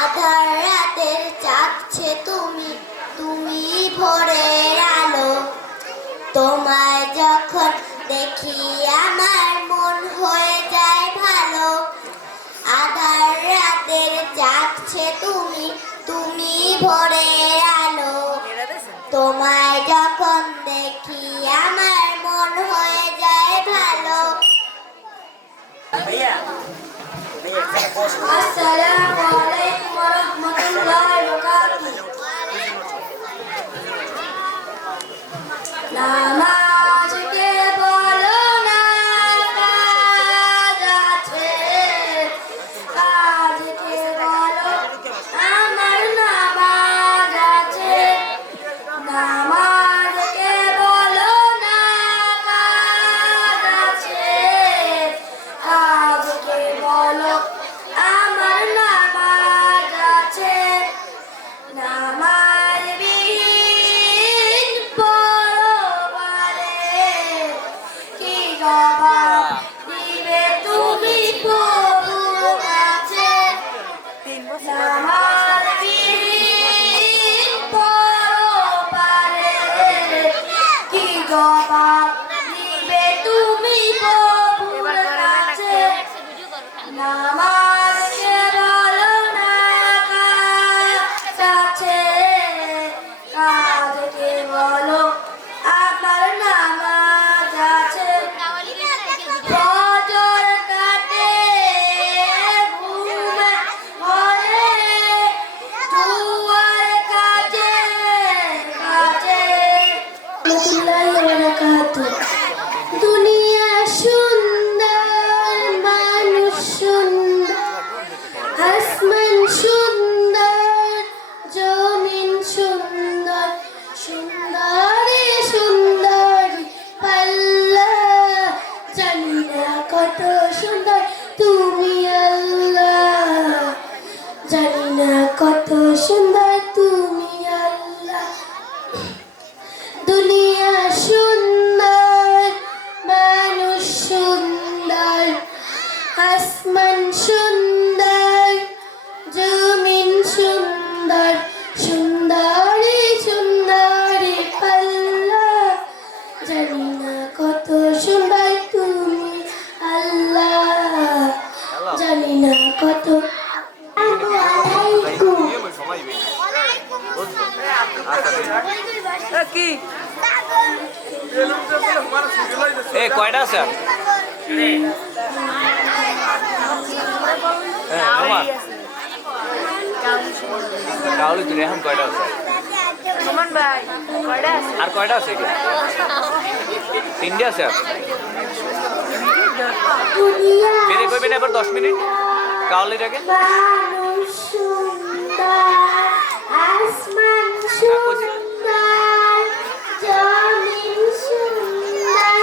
আধার রাতের চাচ্ছে তুমি তুমি ভোরের আলো তোমায় যখন দেখি আমার মন হয়ে যায় ভালো আধার রাতের জাগছে তুমি তুমি ভোরের আলো তোমায় যখন দেখি আমার মন হয়ে যায় ভালো আসসালামু আলাইকুম ওয়া রাহমাতুল্লাহি ওয়া বারাকাতুহু নামাজকে বলো না কাজ আছে কাজকে বলো আমার নামাজ আছে নামাজকে বলো না কাজ আছে কাজকে বলো আমার নামাজ আছে নামাজ বিহীন পরবারে কি জবাব দিবে তুমি প্রভুর কাছে নামাজ বিহীন পরবারে কি জবাব দিবে তুমি প্রভুর কাছে নামাজকে বলো না কাজ আছে কাজকে বলো আমার নামাজ আছে ফজর কাটে ঘুমে ঘরে দুয়ার কাছে কাছে দুনিয়া সুন্দর মানুষ সুন্দর আসমান সুন্দর জমিন সুন্দর সুন্দরী সুন্দরী পাল্লা জানি না কত সুন্দর তুমি আল্লাহ জানি না কত সুন্দর তুমি আল্লাহ দুনিয়া সুন্দর মানুষ সুন্দর আসমান সুন্দর জমিন সুন্দর সুন্দরী সুন্দরী পাল্লা জানি না কত সুন্দর তুমি আল্লাহ জানি না কত কি এ কয়টা আছে আমার কাউলি তুই এখন কয়টা আছে আর কয়টা আছে এটা তিনটে আছে আর বেরে করবেন এবার 10 মিনিট কাউলিটাকে মানুষ সুন্দর আসমান সুন্দর জমিন সুন্দর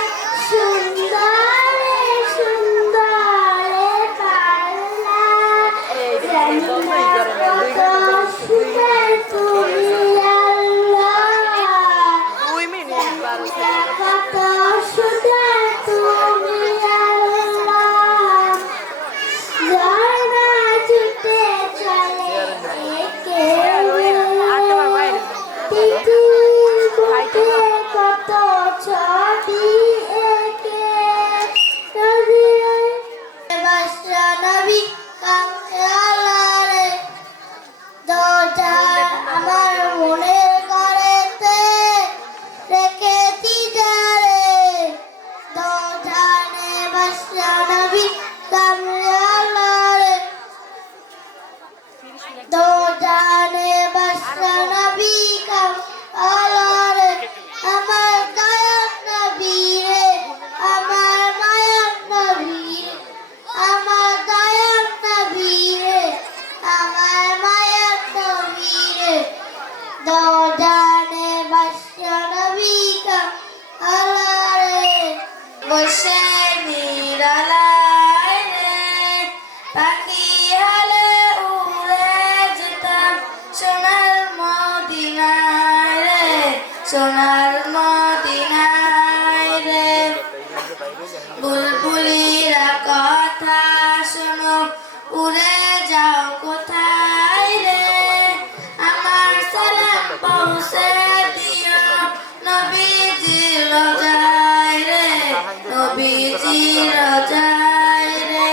সুন্দরে সুন্দরে পাল্লা জানি না কত সুন্দর তুমি আল্লাহ কত সুন্দর বসে নিরালায় রে পাখি হলে উড়ে যেতাম সোনার মদিনায় রে সোনার মদিনায় রে বুলবুলিরা কথা শোনো উড়ে যাও কোথায় রে আমার সালাম পৌঁছে দিও নবীজির রোজায় রে নবীজির রোজায় রে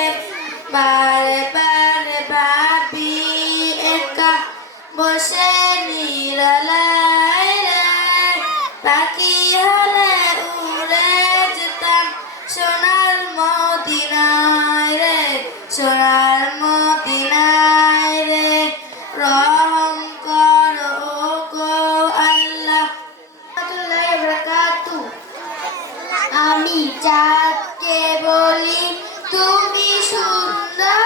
বারে বারে ভাবি একা বসে নিরালায় রে পাখি হলে উড়ে যেতাম সোনার মদিনায় রে সোনার মদিনায় রে রহম করো গো আল্লাহ বারাকাতু আমি চাঁদকে বলি তুমি সুন্দর